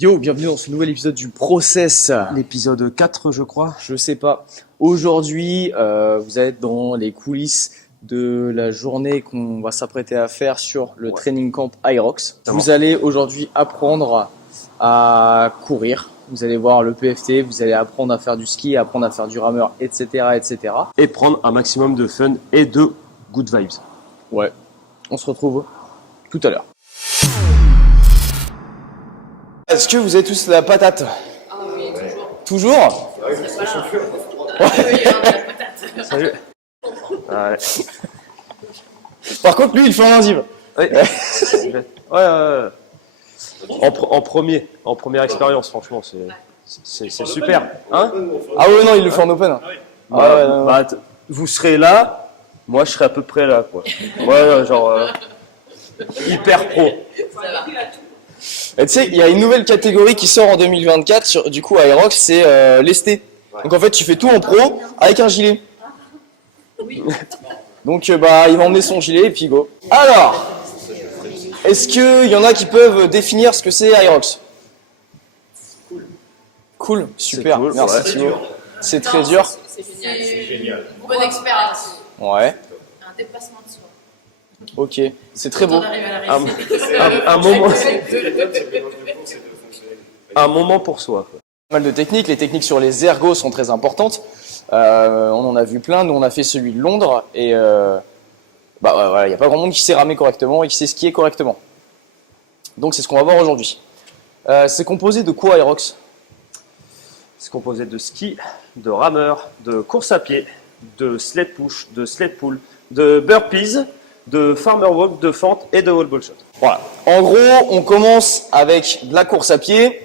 Yo, bienvenue dans ce nouvel épisode du Process. L'épisode 4, je crois. Je sais pas. Aujourd'hui, vous êtes dans les coulisses de la journée qu'on va s'apprêter à faire sur le training camp Aerox. Vous allez aujourd'hui apprendre à courir. Vous allez voir le PFT, vous allez apprendre à faire du ski, apprendre à faire du rameur, etc., etc. Et prendre un maximum de fun et de good vibes. Ouais. On se retrouve tout à l'heure. Est-ce que vous êtes tous la patate? Ah oui, Toujours? toujours. Salut. Ouais. Par contre, lui, il fait un endive. Ouais. En première expérience, franchement, c'est super. Hein? Ah ouais, non, il le fait en open. Vous serez là, moi je serai à peu près là, quoi. Ouais, genre hyper pro. Et tu sais, il y a une nouvelle catégorie qui sort en 2024 sur, du coup, à Aerox, c'est lesté. Donc en fait, tu fais tout en pro avec un gilet. Oui. Donc il va emmener son gilet et puis go. Alors, est-ce qu'il y en a qui peuvent définir ce que c'est Aerox? Cool, super, cool, merci ouais. Thibaut. C'est très dur. C'est génial. Une bonne expérience. Ouais, Un dépassement de soi. ok, c'est très beau. On arrive à la réussite. Un moment pour soi, quoi. Pas mal de techniques, les techniques sur les ergos sont très importantes. On en a vu plein, nous on a fait celui de Londres et voilà, il n'y a pas grand monde qui sait ramer correctement et qui sait skier correctement. Donc c'est ce qu'on va voir aujourd'hui. C'est composé de quoi Aerox? C'est composé de ski, de rameur, de course à pied, de sled push, de sled pull, de burpees, de farmer walk, de fente et de wall ball shot. Voilà. En gros, on commence avec de la course à pied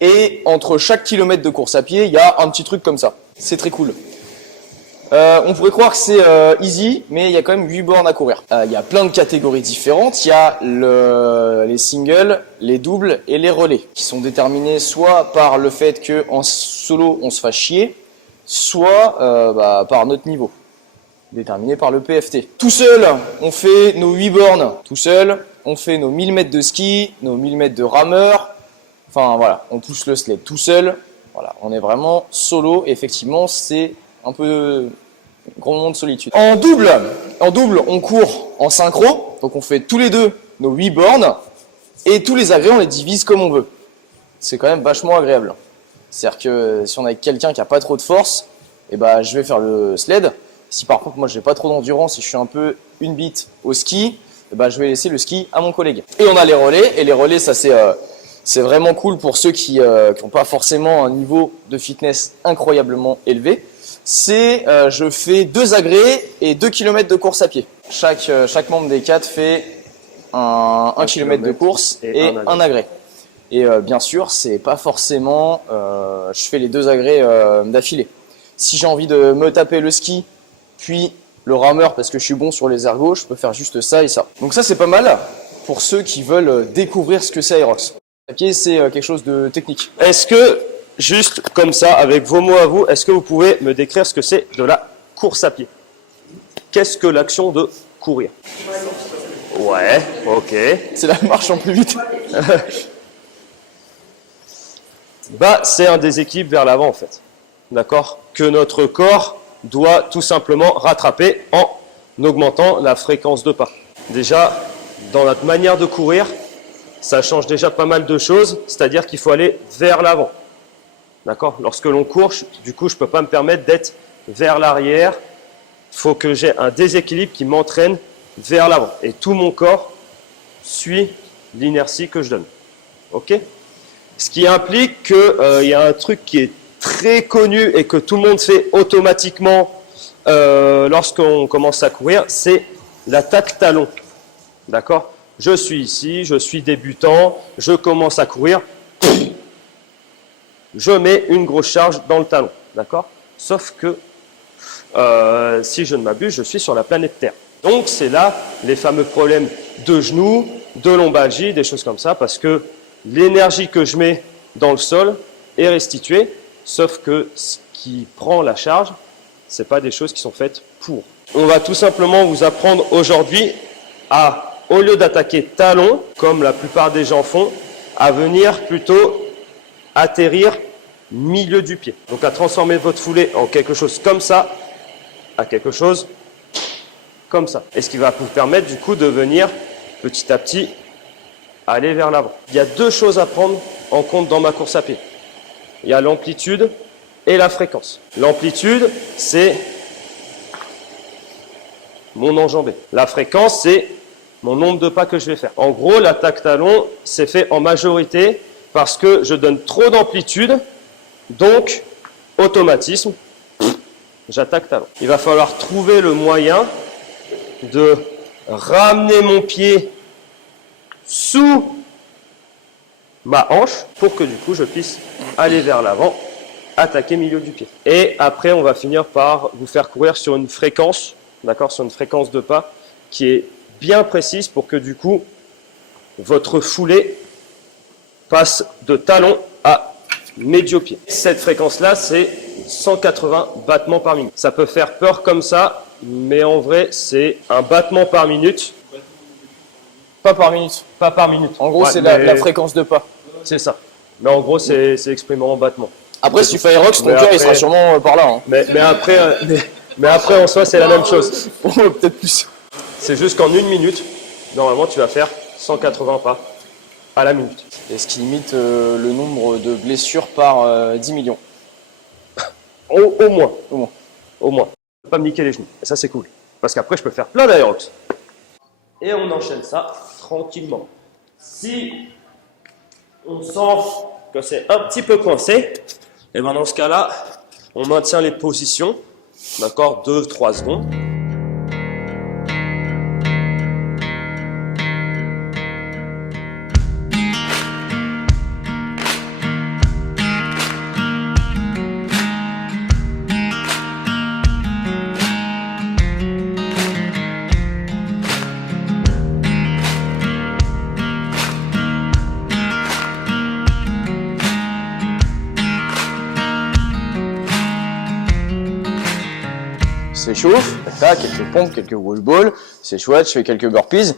et entre chaque kilomètre de course à pied, il y a un petit truc comme ça. C'est très cool. On pourrait croire que c'est easy, mais il y a quand même 8 bornes à courir. Il y a plein de catégories différentes. Il y a les singles, les doubles et les relais, qui sont déterminés soit par le fait qu'en solo, on se fasse chier, soit par notre niveau, déterminé par le PFT. Tout seul, on fait nos 8 bornes. Tout seul, on fait nos 1000 mètres de ski, nos 1000 mètres de rameur. Enfin voilà, on pousse le sled tout seul. Voilà, on est vraiment solo. Et effectivement, c'est un peu grand moment de solitude. En double, on court en synchro. Donc on fait tous les deux nos 8 bornes. Et tous les agrès, on les divise comme on veut. C'est quand même vachement agréable. C'est-à-dire que si on a quelqu'un qui a pas trop de force, je vais faire le sled. Si par contre moi j'ai pas trop d'endurance et je suis un peu une bite au ski, je vais laisser le ski à mon collègue. Et on a les relais. Et les relais, ça c'est vraiment cool pour ceux qui n'ont pas forcément un niveau de fitness incroyablement élevé. Je fais 2 agrès et 2 km de course à pied. Chaque membre des 4 fait un km de course et un agrès. Et bien sûr, c'est pas forcément je fais les 2 agrès d'affilée. Si j'ai envie de me taper le ski, puis le rameur parce que je suis bon sur les ergos, je peux faire juste ça et ça. Donc ça, c'est pas mal pour ceux qui veulent découvrir ce que c'est Aerox. C'est quelque chose de technique. Est-ce que, juste comme ça, avec vos mots à vous, est-ce que vous pouvez me décrire ce que c'est de la course à pied? Qu'est-ce que l'action de courir? Ouais, ok. C'est la marche en plus vite. C'est un déséquilibre vers l'avant en fait. D'accord? Que notre corps doit tout simplement rattraper en augmentant la fréquence de pas. Déjà, dans notre manière de courir, ça change déjà pas mal de choses, c'est-à-dire qu'il faut aller vers l'avant. D'accord? Lorsque l'on court, du coup, je ne peux pas me permettre d'être vers l'arrière. Il faut que j'ai un déséquilibre qui m'entraîne vers l'avant. Et tout mon corps suit l'inertie que je donne. Ok? Ce qui implique qu'il y a un truc qui est très connu et que tout le monde fait automatiquement lorsqu'on commence à courir, c'est l'attaque talon. D'accord? Je suis ici, je suis débutant, je commence à courir, je mets une grosse charge dans le talon, d'accord? Sauf que, si je ne m'abuse, je suis sur la planète Terre. Donc c'est là les fameux problèmes de genoux, de lombalgie, des choses comme ça, parce que l'énergie que je mets dans le sol est restituée, sauf que ce qui prend la charge, ce n'est pas des choses qui sont faites pour. On va tout simplement vous apprendre aujourd'hui à, au lieu d'attaquer talon, comme la plupart des gens font, à venir plutôt atterrir milieu du pied. Donc à transformer votre foulée en quelque chose comme ça, à quelque chose comme ça. Et ce qui va vous permettre du coup de venir petit à petit aller vers l'avant. Il y a deux choses à prendre en compte dans ma course à pied. Il y a l'amplitude et la fréquence. L'amplitude, c'est mon enjambé. La fréquence, c'est mon nombre de pas que je vais faire. En gros, l'attaque talon, c'est fait en majorité parce que je donne trop d'amplitude, donc automatisme, j'attaque talon. Il va falloir trouver le moyen de ramener mon pied sous ma hanche pour que du coup je puisse aller vers l'avant, attaquer milieu du pied. Et après, on va finir par vous faire courir sur une fréquence, d'accord, sur une fréquence de pas qui est bien précise pour que du coup votre foulée passe de talon à médio-pied. Cette fréquence-là, c'est 180 battements par minute. Ça peut faire peur comme ça, mais en vrai, c'est un battement par minute. Pas par minute. Pas par minute. En gros, Ouais, c'est mais la fréquence de pas. C'est ça. Mais en gros, c'est exprimé en battement. Après, si tu fais Aerox, ton Mais cœur, il après- sera sûrement par là. Hein. Mais après, en soi, c'est la même chose. Peut-être plus. C'est juste qu'en une minute, normalement, tu vas faire 180 pas à la minute. Et ce qui limite le nombre de blessures par 10 millions. Au moins. Au moins. Au moins. Pas me niquer les genoux. Et ça, c'est cool. Parce qu'après, je peux faire plein d'aérox. Et on enchaîne ça tranquillement. Si on sent que c'est un petit peu coincé, et ben dans ce cas-là, on maintient les positions, d'accord, 2-3 secondes. S'échauffe, tac, quelques pompes, quelques wall balls, c'est chouette, je fais quelques burpees.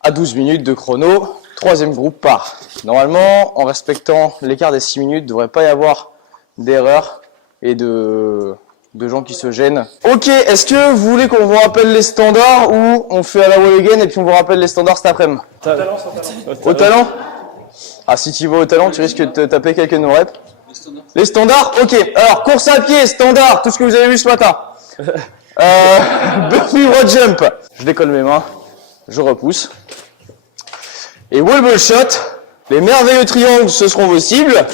À 12 minutes de chrono, troisième groupe part. Normalement, en respectant l'écart des 6 minutes, il ne devrait pas y avoir d'erreur et de gens qui se gênent. Ok, est-ce que vous voulez qu'on vous rappelle les standards ou on fait à la wall again et puis on vous rappelle les standards cet après-midi? Au talent? Ah, si tu vas au talent, tu risques de te taper quelques no-reps. Les standards, ok. Alors, course à pied, standard, tout ce que vous avez vu ce matin. Burpee road jump. Je décolle mes mains, je repousse. Et wall ball shot, les merveilleux triangles, ce seront vos cibles.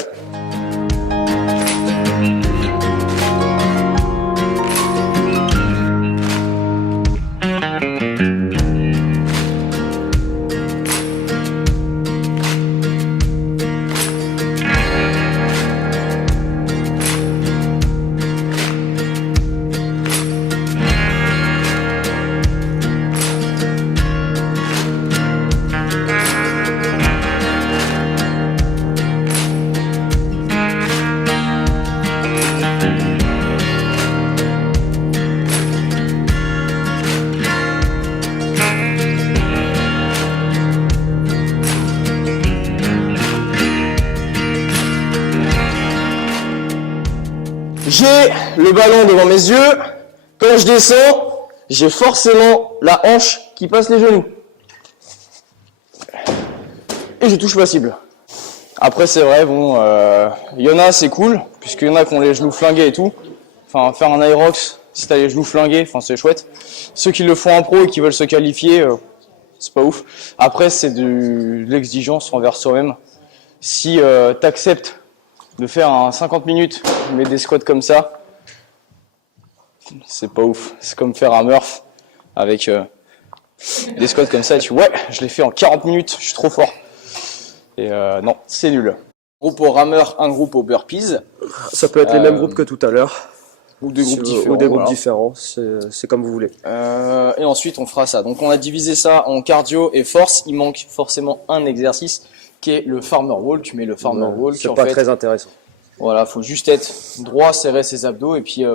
J'ai le ballon devant mes yeux. Quand je descends, j'ai forcément la hanche qui passe les genoux. Et je touche ma cible. Après, c'est vrai, bon, y en a, c'est cool, puisqu'il y en a qui ont les genoux flingués et tout. Enfin, faire un aerox, si t'as les genoux flingués, enfin, c'est chouette. Ceux qui le font en pro et qui veulent se qualifier, c'est pas ouf. Après, c'est de l'exigence envers soi-même. Si t'acceptes de faire un 50 minutes, mais des squats comme ça, c'est pas ouf. C'est comme faire un Murph avec des squats comme ça et tu ouais, je l'ai fait en 40 minutes, je suis trop fort. Et non, c'est nul. Groupe au rameur, un groupe au burpees. Ça peut être les mêmes groupes que tout à l'heure. Ou des groupes différents. Ou des groupes voilà. différents, c'est comme vous voulez. Et ensuite, on fera ça. Donc, on a divisé ça en cardio et force. Il manque forcément un exercice qui est le farmer wall. Tu mets le farmer wall. C'est pas très intéressant. Voilà, faut juste être droit, serrer ses abdos et puis.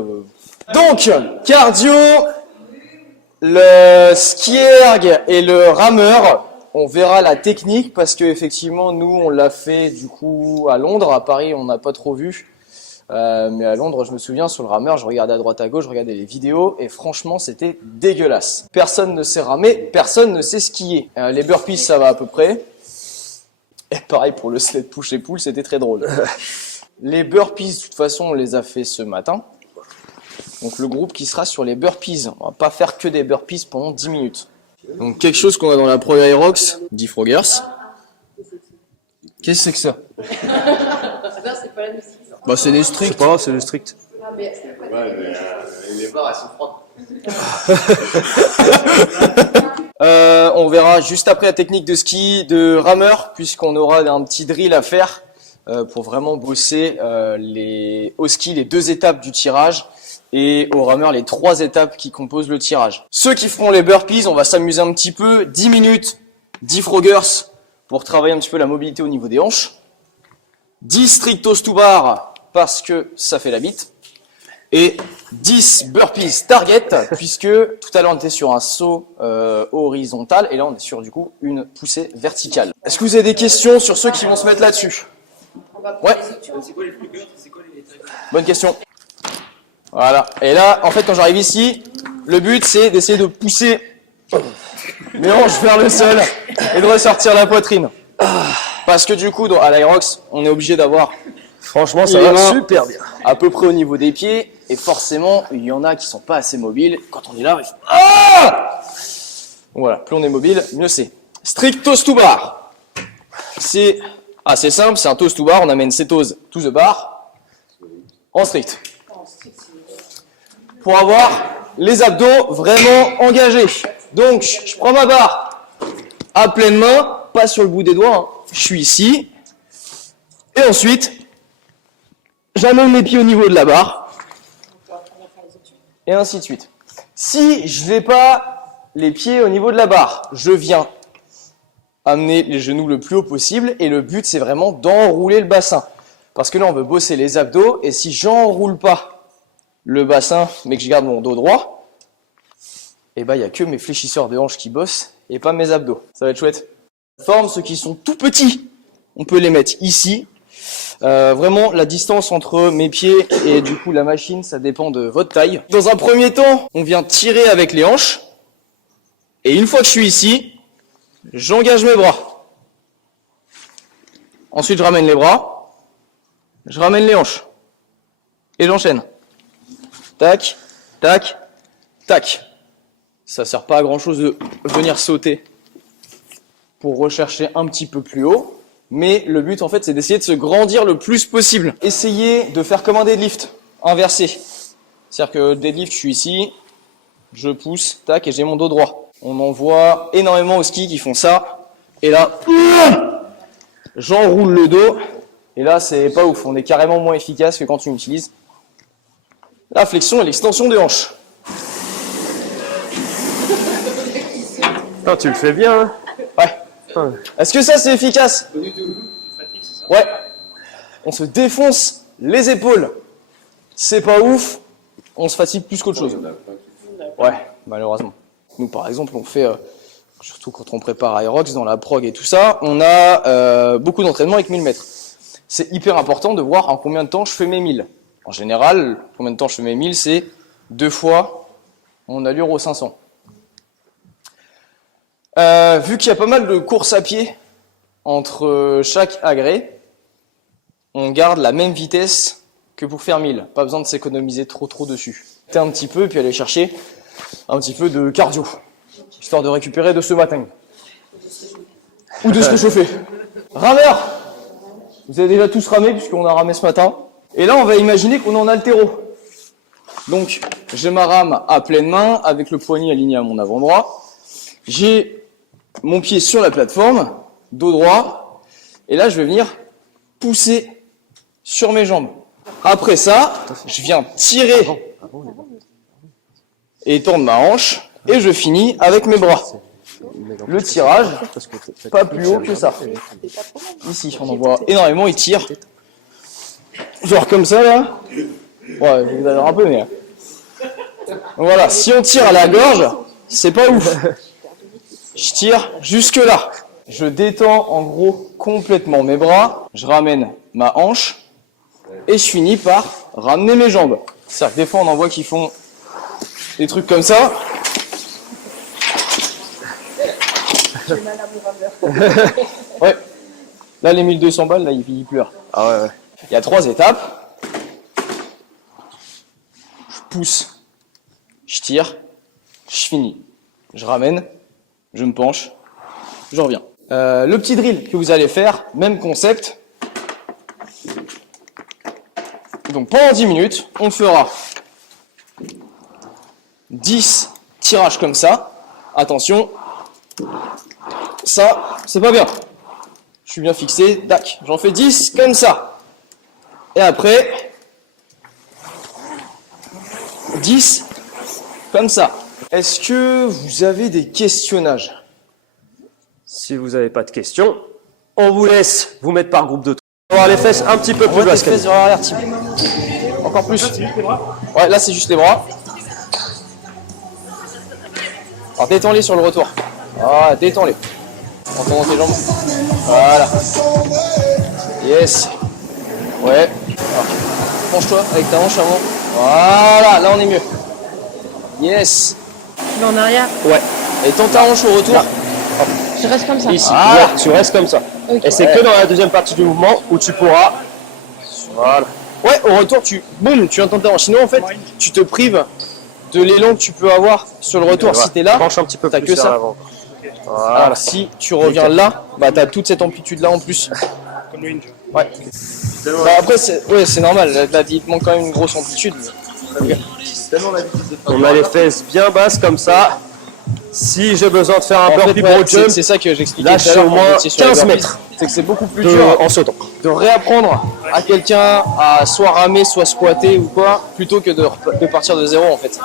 Donc, cardio, le ski erg et le rameur. on verra la technique parce que effectivement nous on l'a fait du coup à Londres, à Paris on n'a pas trop vu. Mais à Londres, je me souviens, sur le rameur, je regardais à droite à gauche, je regardais les vidéos, et franchement, c'était dégueulasse. Personne ne sait ramer, personne ne sait skier. Les burpees, ça va à peu près. Et pareil pour le sled push et pull, c'était très drôle. Les burpees, de toute façon, on les a fait ce matin. Donc le groupe qui sera sur les burpees. On va pas faire que des burpees pendant 10 minutes. Donc quelque chose qu'on a dans la Pro Aerox, Defroggers. Qu'est-ce que c'est que ça? C'est pas la musique. Bah c'est des stricts. C'est pas grave, c'est le strict. Ah, mais Les barres, elles sont froides. On verra juste après la technique de ski de rameur, puisqu'on aura un petit drill à faire pour vraiment bosser au ski les 2 étapes du tirage et au rameur les 3 étapes qui composent le tirage. Ceux qui feront les burpees, on va s'amuser un petit peu, 10 minutes, 10 froggers pour travailler un petit peu la mobilité au niveau des hanches, 10 strict toes to bar parce que ça fait la bite, et 10 burpees target, puisque tout à l'heure on était sur un saut horizontal, et là on est sur du coup une poussée verticale. Est-ce que vous avez des questions sur ceux qui vont se mettre là-dessus? Ouais. C'est quoi les fluggers? C'est quoi les Bonne question. Voilà. Et là, en fait, quand j'arrive ici, le but c'est d'essayer de pousser mes hanches vers le sol et de ressortir la poitrine. Parce que du coup, à l'Aerox, on est obligé d'avoir, Franchement, ça les va mains super bien. à peu près au niveau des pieds, et forcément, il y en a qui sont pas assez mobiles. Quand on est là, il faut... Ah! Voilà, plus on est mobile, mieux c'est. Strict toes to bar. C'est assez simple, c'est un toes to bar, on amène ses toes to the bar en strict. Pour avoir les abdos vraiment engagés. Donc, je prends ma barre à pleine main, pas sur le bout des doigts, hein. Je suis ici, et ensuite, j'amène mes pieds au niveau de la barre, et ainsi de suite. Si je n'ai pas les pieds au niveau de la barre, je viens amener les genoux le plus haut possible, et le but c'est vraiment d'enrouler le bassin. Parce que là on veut bosser les abdos, et si j'enroule pas le bassin, mais que je garde mon dos droit, et ben il n'y a que mes fléchisseurs de hanches qui bossent, et pas mes abdos. Ça va être chouette. Forme, ceux qui sont tout petits, on peut les mettre ici. Vraiment, la distance entre mes pieds et du coup la machine, ça dépend de votre taille. Dans un premier temps, on vient tirer avec les hanches. Et une fois que je suis ici, j'engage mes bras. Ensuite, je ramène les bras. Je ramène les hanches. Et j'enchaîne. Tac, tac, tac. Ça sert pas à grand chose de venir sauter pour rechercher un petit peu plus haut. Mais le but, en fait, c'est d'essayer de se grandir le plus possible. Essayez de faire comme un deadlift, inversé. C'est-à-dire que deadlift, je suis ici, je pousse, tac, et j'ai mon dos droit. On en voit énormément au ski qui font ça. Et là, j'enroule le dos. Et là, c'est pas ouf. On est carrément moins efficace que quand tu utilises la flexion et l'extension des hanches. Putain, tu le fais bien, hein. Ouais. Est-ce que ça c'est efficace? Ouais. On se défonce les épaules. C'est pas ouf. On se fatigue plus qu'autre chose. Ouais, malheureusement. Nous par exemple on fait, surtout quand on prépare Aerox dans la prog et tout ça, on a beaucoup d'entraînement avec 1000 mètres. C'est hyper important de voir en combien de temps je fais mes 1000. En général, combien de temps je fais mes 1000, c'est 2 fois mon allure aux 500. Vu qu'il y a pas mal de courses à pied entre chaque agrès, on garde la même vitesse que pour faire 1000. Pas besoin de s'économiser trop dessus. Un petit peu, puis aller chercher un petit peu de cardio, histoire de récupérer de ce matin. Ou de se réchauffer. Rameur! Vous avez déjà tous ramé, puisqu'on a ramé ce matin. Et là, on va imaginer qu'on est en haltéro. Donc, j'ai ma rame à pleine main, avec le poignet aligné à mon avant droit. J'ai mon pied sur la plateforme, dos droit, et là je vais venir pousser sur mes jambes. Après ça, je viens tirer et tendre ma hanche, et je finis avec mes bras. Le tirage, pas plus haut que ça. Ici, on en voit énormément, il tire. Genre comme ça là. Ouais, j'exagère un peu, mais... Voilà, si on tire à la gorge, c'est pas ouf. Je tire jusque là. Je détends en gros complètement mes bras. Je ramène ma hanche. Et je finis par ramener mes jambes. C'est-à-dire que des fois on en voit qui font des trucs comme ça. J'ai mal à mon rameur. Ouais. Là les 1200 balles, là il pleure. Ah ouais, ouais. Il y a 3 étapes. Je pousse, je tire, je finis. Je ramène, je me penche, je reviens. Le petit drill que vous allez faire, même concept. Donc pendant 10 minutes, on fera 10 tirages comme ça. Attention, ça, c'est pas bien. Je suis bien fixé, tac, j'en fais 10 comme ça. Et après, 10 comme ça. Est-ce que vous avez des questionnages? Si vous n'avez pas de questions, on vous laisse vous mettre par groupe de 3. On va avoir les fesses un petit peu plus On va basses. tes fesses vers l'arrière, Tim. Encore plus. Ouais, là c'est juste les bras. Alors détends-les sur le retour. Voilà, détends-les. En tendant tes jambes. Voilà. Yes. Ouais. Alors, penche-toi avec ta hanche avant. Voilà, là on est mieux. Yes. Tu vas en arrière. Ouais. Et tends ta hanche au retour. Là. Je reste comme ça. Ici, Ah. ouais, tu restes comme ça. Ok. Et c'est que dans la deuxième partie du mouvement où tu pourras. Voilà. Ouais, au retour, boum, tu entends ta hanche. Sinon, en fait, tu te prives de l'élan que tu peux avoir sur le retour. Voilà. Si t'es là, Penche un petit peu t'as plus que vers ça. l'avant. Voilà. Alors si tu reviens là, bah t'as toute cette amplitude là en plus. Ouais. Bah après c'est normal, là il te manque quand même une grosse amplitude. On a les fesses bien basses comme ça. Si j'ai besoin de faire un En fait, burpee ouais, broad jump, c'est ça que j'expliquais. là, tout je à suis l'heure au quand moins vous étiez sur les 15 burpees. mètres. C'est que c'est beaucoup plus dur en sautant. de réapprendre à quelqu'un à soit ramer, soit squatter ou quoi, plutôt que de partir de zéro en fait.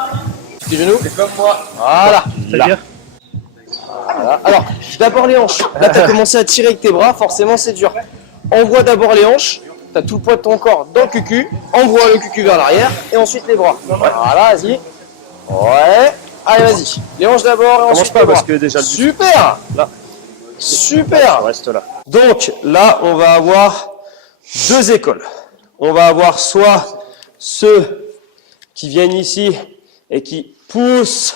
Tes genoux. Comme moi. Voilà. Là. Voilà. Alors, d'abord les hanches. Là, tu as commencé à tirer avec tes bras, forcément c'est dur. Envoie d'abord les hanches, tu as tout le poids de ton corps dans le cucu, envoie le cucu vers l'arrière et ensuite les bras. Voilà, vas-y. Ouais. Allez, vas-y. Les hanches d'abord et Commence ensuite pas les bras. parce que déjà le but- Super. Là. Super. On reste là. Donc là, on va avoir deux écoles. On va avoir soit ceux qui viennent ici et qui poussent,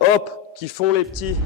hop, qui font les petits